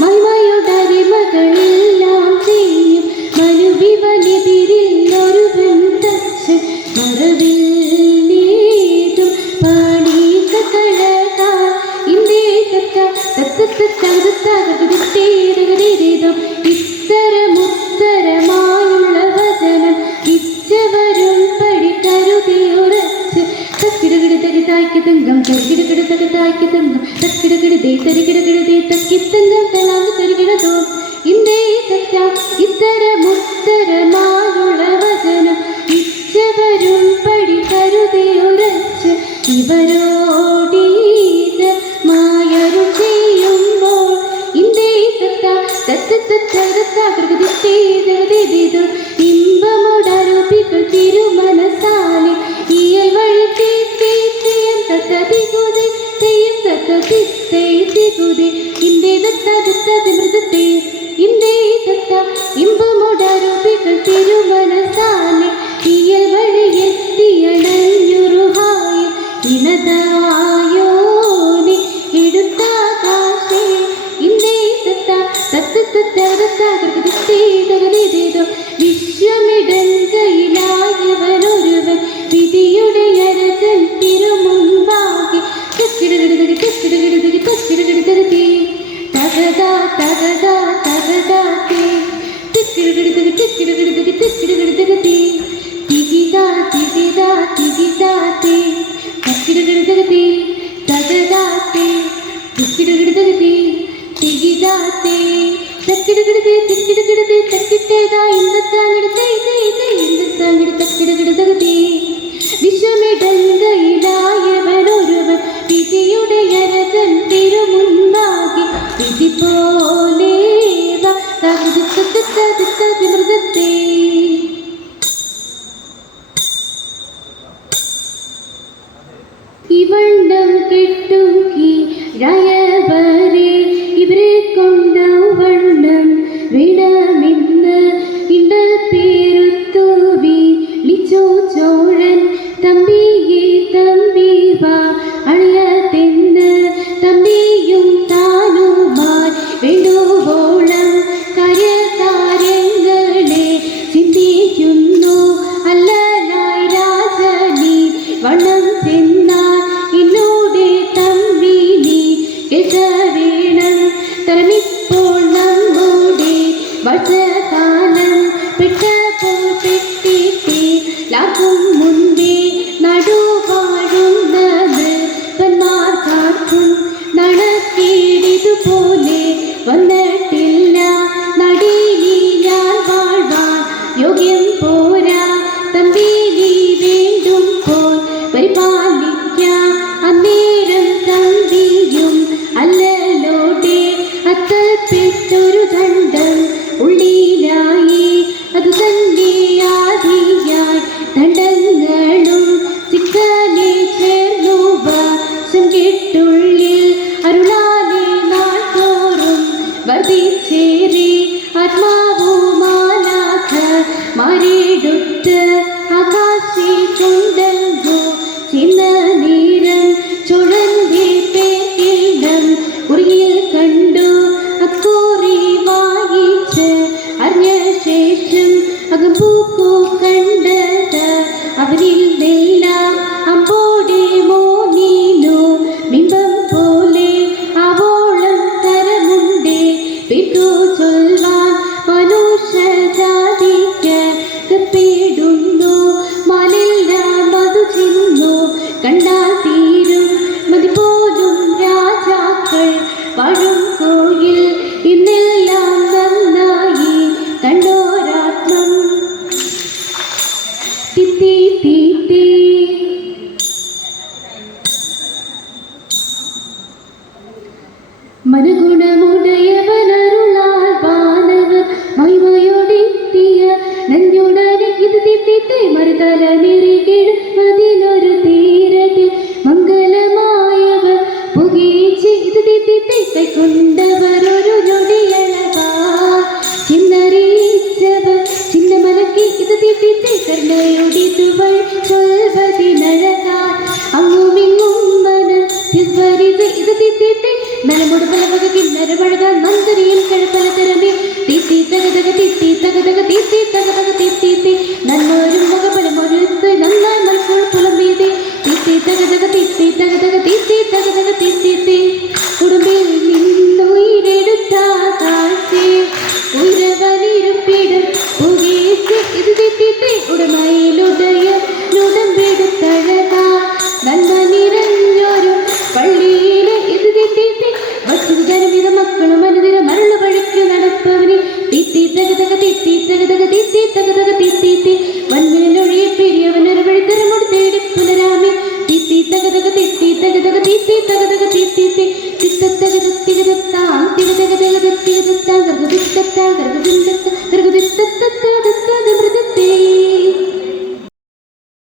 മഹിമയുടെ മകൾ തക്കിത്തങ്കം തക്കിടുകിട തകതാക്കി തങ്കം തക്കിടുകിടതേ തരികിടുകിടതേ തക്കിത്തങ്കം തലാന്ന് തരികിടതോ ഇന്നേ തറ്റാം ഇത്തരമുത്തരമായുള്ള വചനം ഇച്ചവരും പടി കരുതി ഉറച്ച് ഇവരോടീത് മായരു ചെയ്യുമ്പോൾ ഇന്നേ തത്ത തത്ത തത്ത ചിത്തൈ തികുതി ഇന്ത്യതത്തകത്തത് മൃതത്തെ തകതാ തകതാ തേ തിക്കിടുകിടുകിടു തിക്കിടുകിടുകിടു തിക്കിടുകിടുകിടു തേ തികിതാ തികിതാ തികിതാ തേ തിക്കിടുകിടുകിടു തേ തകതാ തേ തിക്കിടുകിടുകിടു തേ തികിതാ വിധിയുടെ അരസൻ വിധി പോ 也充满。Bye, guys. കരുണയുടിതുവൾ ചൊൽവതി നഴകാൻ അങ്ങുമിങ്ങും മനസ്വരിത് ഇത് തിത്തിത്തി നലമുടുതലമക കിന്നരമഴക മന്ത്രിയും കിഴപ്പല തരമേ തിത്തി തകതക തിത്തി തകതക